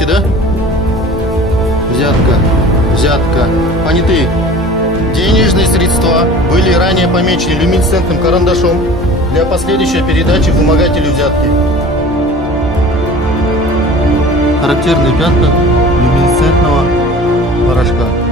Видите, да? Взятка. Взятка. Понятые. Денежные средства были ранее помечены люминесцентным карандашом для последующей передачи вымогателю взятки. Характерные пятна люминесцентного порошка.